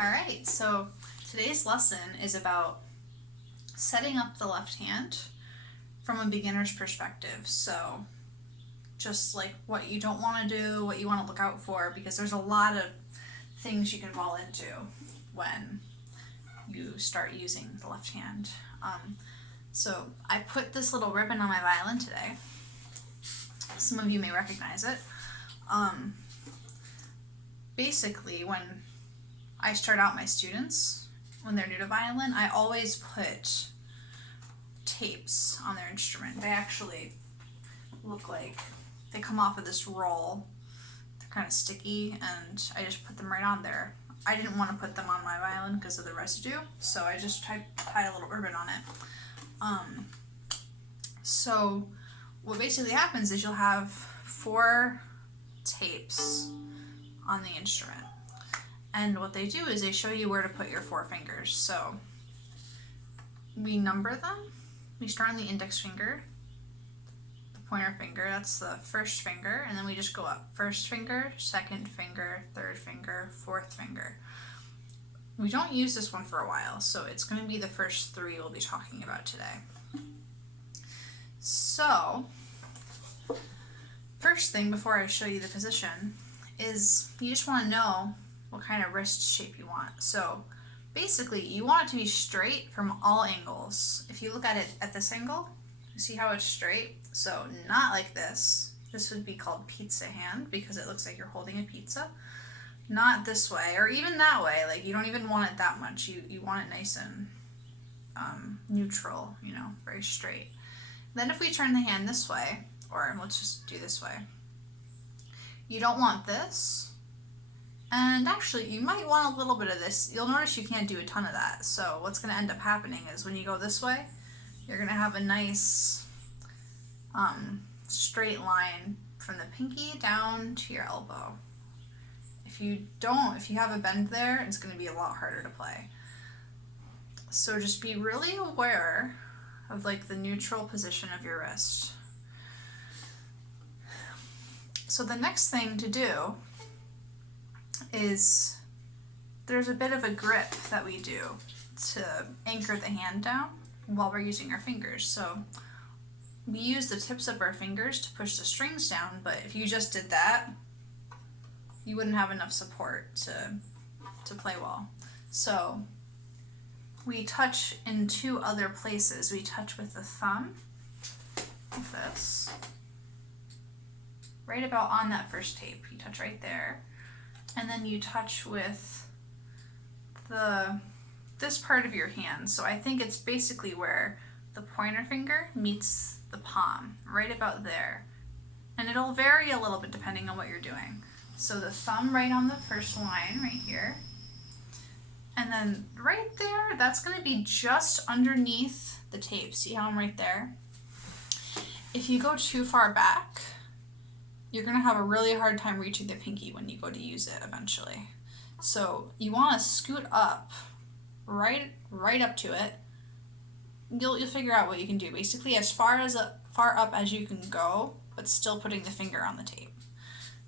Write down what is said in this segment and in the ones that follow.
Alright, so today's lesson is about setting up the left hand from a beginner's perspective. So just like what you don't want to do, what you want to look out for, because there's a lot of things you can fall into when you start using the left hand. So I put this little ribbon on my violin today. Some of you may recognize it. Basically, when I start out my students, when they're new to violin, I always put tapes on their instrument. They actually look like they come off of this roll. They're kind of sticky, and I just put them right on there. I didn't want to put them on my violin because of the residue, so I just tied a little ribbon on it. So what basically happens is you'll have 4 tapes on the instrument. And what they do is they show you where to put your 4 fingers. So we number them. We start on the index finger, the pointer finger, that's the first finger, and then we just go up. First finger, second finger, third finger, fourth finger. We don't use this one for a while, so it's going to be the first 3 we'll be talking about today. So, first thing before I show you the position is you just want to know what kind of wrist shape you want. So basically you want it to be straight from all angles. If you look at it at this angle, you see how it's straight? So not like this. This would be called pizza hand because it looks like you're holding a pizza. Not this way, or even that way. Like you don't even want it that much. You want it nice and neutral, you know, very straight. Then if we turn the hand this way, or let's just do this way, you don't want this. And actually, you might want a little bit of this. You'll notice you can't do a ton of that. So what's going to end up happening is when you go this way, you're going to have a nice straight line from the pinky down to your elbow. If you have a bend there, it's going to be a lot harder to play. So just be really aware of like the neutral position of your wrist. So the next thing to do is there's a bit of a grip that we do to anchor the hand down while we're using our fingers. So we use the tips of our fingers to push the strings down, but if you just did that, you wouldn't have enough support to play well. So we touch in 2 other places. We touch with the thumb, like this, right about on that first tape. You touch right there. And then you touch with this part of your hand. So I think it's basically where the pointer finger meets the palm, right about there. And it'll vary a little bit depending on what you're doing. So the thumb right on the first line right here. And then right there, that's going to be just underneath the tape. See how I'm right there? If you go too far back, you're going to have a really hard time reaching the pinky when you go to use it eventually. So you want to scoot up, right up to it. You'll figure out what you can do. Basically as far up as you can go, but still putting the finger on the tape.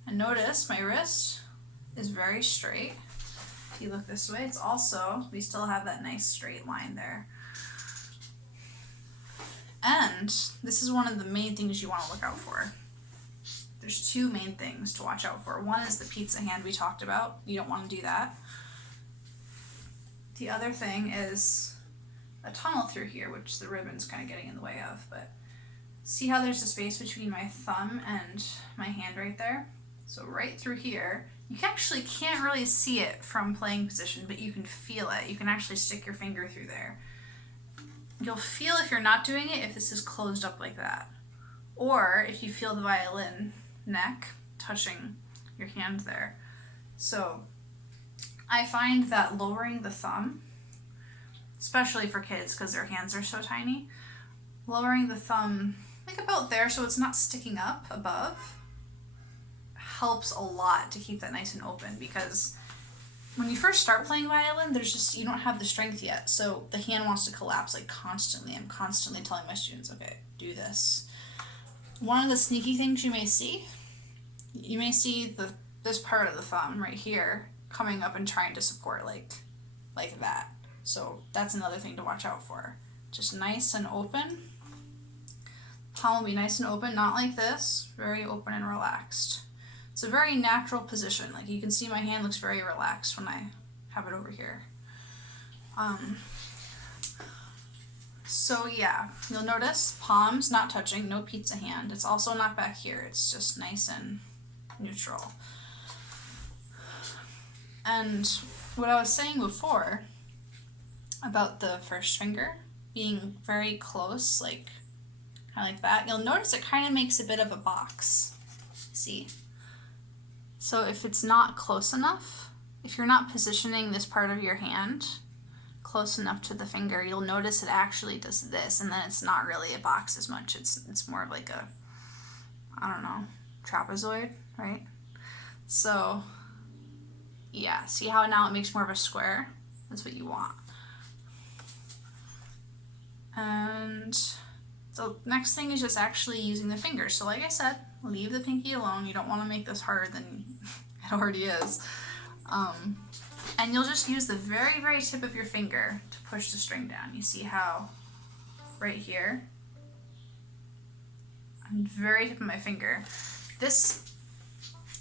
And notice my wrist is very straight. If you look this way, we still have that nice straight line there. And this is one of the main things you want to look out for. There's 2 main things to watch out for. One is the pizza hand we talked about. You don't want to do that. The other thing is a tunnel through here, which the ribbon's kind of getting in the way of. But see how there's a space between my thumb and my hand right there? So right through here, you actually can't really see it from playing position, but you can feel it. You can actually stick your finger through there. You'll feel if you're not doing it if this is closed up like that. Or if you feel the violin neck touching your hand there. So I find that lowering the thumb, especially for kids because their hands are so tiny, lowering the thumb like about there so it's not sticking up above helps a lot to keep that nice and open, because when you first start playing violin, you don't have the strength yet, so the hand wants to collapse like constantly. I'm constantly telling my students, okay, do this. One of the sneaky things you may see this part of the thumb right here coming up and trying to support like that. So that's another thing to watch out for. Just nice and open. Palm will be nice and open, not like this, very open and relaxed. It's a very natural position. Like you can see my hand looks very relaxed when I have it over here. So yeah, you'll notice palms not touching, no pizza hand. It's also not back here. It's just nice and neutral. And what I was saying before about the first finger being very close, like kind of like that, you'll notice it kind of makes a bit of a box. See? So if it's not close enough, if you're not positioning this part of your hand close enough to the finger, you'll notice it actually does this, and then it's not really a box as much. It's more of like a, I don't know, trapezoid, right? So yeah, see how now it makes more of a square? That's what you want. And so next thing is just actually using the fingers. So like I said, leave the pinky alone. You don't want to make this harder than it already is. And you'll just use the very, very tip of your finger to push the string down. You see how right here, on the very tip of my finger, this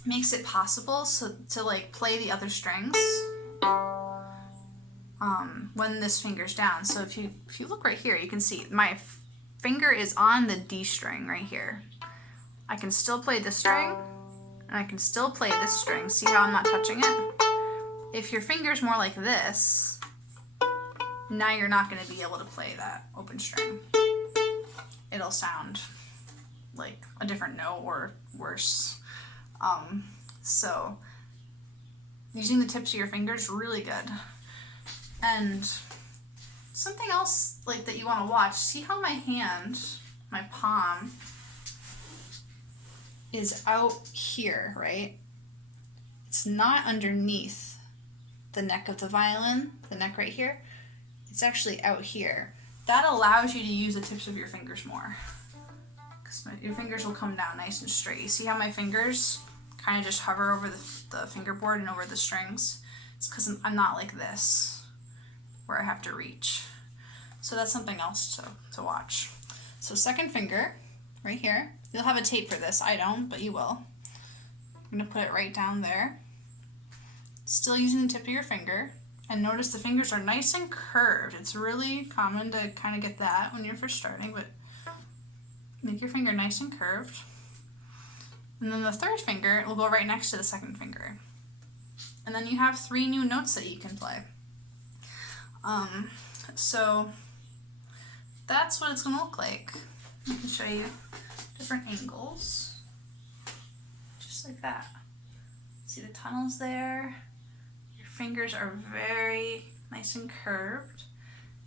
makes it possible to like play the other strings when this finger's down. So if you look right here, you can see my finger is on the D string right here. I can still play this string, and I can still play this string. See how I'm not touching it? If your finger's more like this, now you're not going to be able to play that open string. It'll sound like a different note or worse. So using the tips of your fingers, really good. And something else like that you want to watch, see how my hand, my palm, is out here, right? It's not underneath the neck of the violin, the neck right here. It's actually out here. That allows you to use the tips of your fingers more, because your fingers will come down nice and straight. You see how my fingers kind of just hover over the fingerboard and over the strings? It's because I'm not like this, where I have to reach. So that's something else to watch. So second finger, right here. You'll have a tape for this. I don't, but you will. I'm going to put it right down there. Still using the tip of your finger. And notice the fingers are nice and curved. It's really common to kind of get that when you're first starting, but make your finger nice and curved. And then the third finger will go right next to the second finger. And then you have 3 new notes that you can play. So that's what it's going to look like. I can show you different angles, just like that. See the tunnels there? Your fingers are very nice and curved,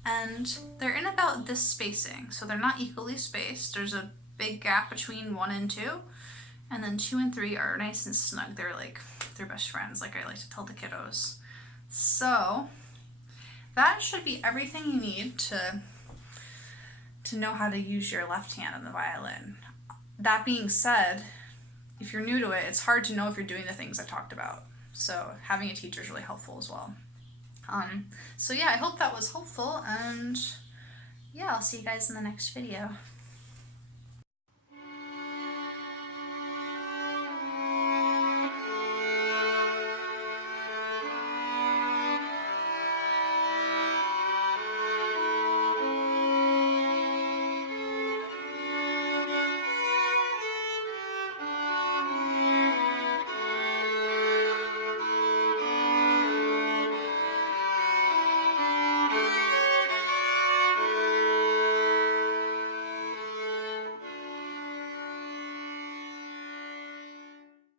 and they're in about this spacing, so they're not equally spaced. There's a big gap between 1 and 2, and then 2 and 3 are nice and snug. They're like, they're best friends, like I like to tell the kiddos. So that should be everything you need to know how to use your left hand on the violin. That being said, if you're new to it, it's hard to know if you're doing the things I talked about. So having a teacher is really helpful as well. So yeah, I hope that was helpful, and yeah, I'll see you guys in the next video.